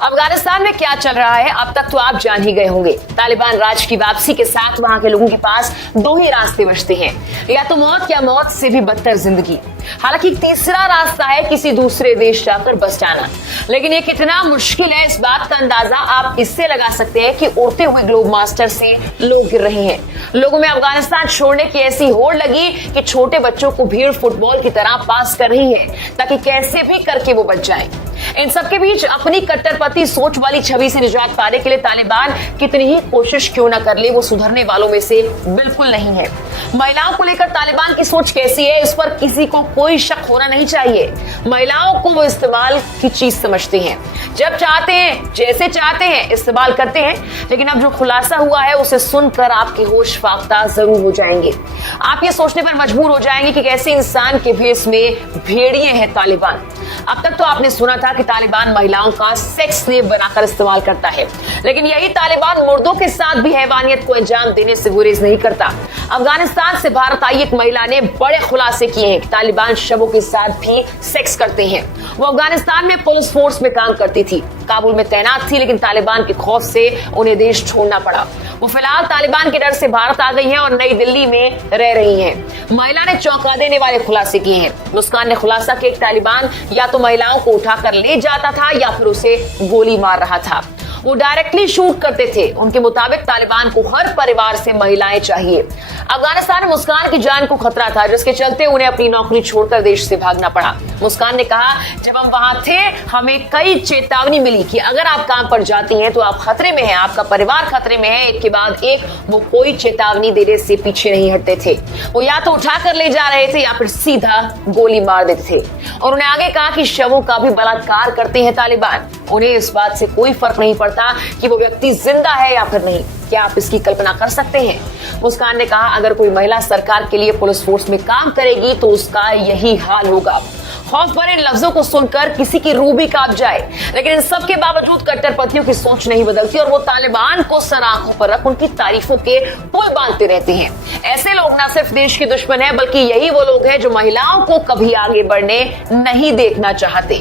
अफगानिस्तान में क्या चल रहा है अब तक तो आप जान ही गए होंगे। तालिबान राज की वापसी के साथ वहां के लोगों के पास दो ही रास्ते बचते हैं, या तो मौत या मौत से भी बदतर जिंदगी। हालांकि तीसरा रास्ता है किसी दूसरे देश जाकर बस जाना, लेकिन ये कितना मुश्किल है इस बात का अंदाजा आप इससे लगा सकते हैं कि उड़ते हुए ग्लोब मास्टर से लोग गिर रहे हैं। लोगों में अफगानिस्तान छोड़ने की ऐसी होड़ लगी कि छोटे बच्चों को भीड़ फुटबॉल की तरह पास कर रही है ताकि कैसे भी करके वो बच जाए। इन सबके बीच अपनी कट्टरपंथी सोच वाली छवि से निजात पाने के लिए तालिबान कितनी ही कोशिश क्यों न कर ले, वो सुधरने वालों में से बिल्कुल नहीं है। महिलाओं को लेकर तालिबान की सोच कैसी है, इस पर किसी को कोई शक होना नहीं चाहिए। महिलाओं को वो इस्तेमाल की चीज समझते हैं, जब चाहते हैं जैसे चाहते हैं इस्तेमाल करते हैं। लेकिन अब जो खुलासा हुआ है उसे सुनकर आपके होश फाख्ता जरूर हो जाएंगे। आप ये सोचने पर मजबूर हो जाएंगे कि कैसे इंसान के भेष में भेड़िए हैं तालिबान। अब तक तो आपने सुना था कि तालिबान महिलाओं का सेक्स स्लेव बनाकर इस्तेमाल करता है, लेकिन यही तालिबान मुर्दों के साथ भी हैवानियत को अंजाम देने से गुरेज नहीं करता। अफगानिस्तान से भारत आई एक महिला ने बड़े खुलासे किए हैं कि तालिबान शवों के साथ भी सेक्स करते हैं। वो अफगानिस्तान में पुलिस फोर्स में काम करती थी, काबुल में तैनात थी, लेकिन तालिबान के खौफ से उन्हें देश छोड़ना पड़ा। वो फिलहाल तालिबान के डर से भारत आ गई हैं और नई दिल्ली में रह रही हैं। महिला ने चौंका देने वाले खुलासे किए हैं। मुस्कान ने खुलासा किया कि तालिबान या तो महिलाओं को उठाकर ले जाता था या फिर उसे गोली मार रहा था। वो डायरेक्टली शूट करते थे। उनके मुताबिक तालिबान को हर परिवार से महिलाएं चाहिए। अफगानिस्तान में मुस्कान की जान को खतरा था, जिसके चलते उन्हें अपनी नौकरी छोड़कर देश से भागना पड़ा। मुस्कान ने कहा, जब हम वहां थे हमें कई चेतावनी मिली कि अगर आप काम पर जाती हैं तो आप खतरे में हैं, आपका परिवार खतरे में है। एक के बाद एक वो कोई चेतावनी देने से पीछे नहीं हटते थे। वो या तो उठाकर ले जा रहे थे या फिर सीधा गोली मार देते थे। और उन्हें आगे कहा कि शवों का भी बलात्कार करते हैं तालिबान। उन्हें इस बात से कोई फर्क नहीं पड़ता कि वो व्यक्ति जिंदा है या फिर नहीं। क्या आप इसकी कल्पना कर सकते हैं? मुस्कान ने कहा, अगर कोई महिला सरकार के लिए पुलिस फोर्स में काम करेगी तो उसका यही हाल होगा। खौफ भरे इन लफ्जों को सुनकर किसी की रूह भी कांप जाए, लेकिन इन सब के बावजूद कट्टरपंथियों की सोच नहीं बदलती और वो तालिबान को सर आंखों पर रख उनकी तारीफों के पुल बांधते रहते हैं। ऐसे लोग न सिर्फ देश के दुश्मन हैं, बल्कि यही वो लोग हैं जो महिलाओं को कभी आगे बढ़ने नहीं देखना चाहते।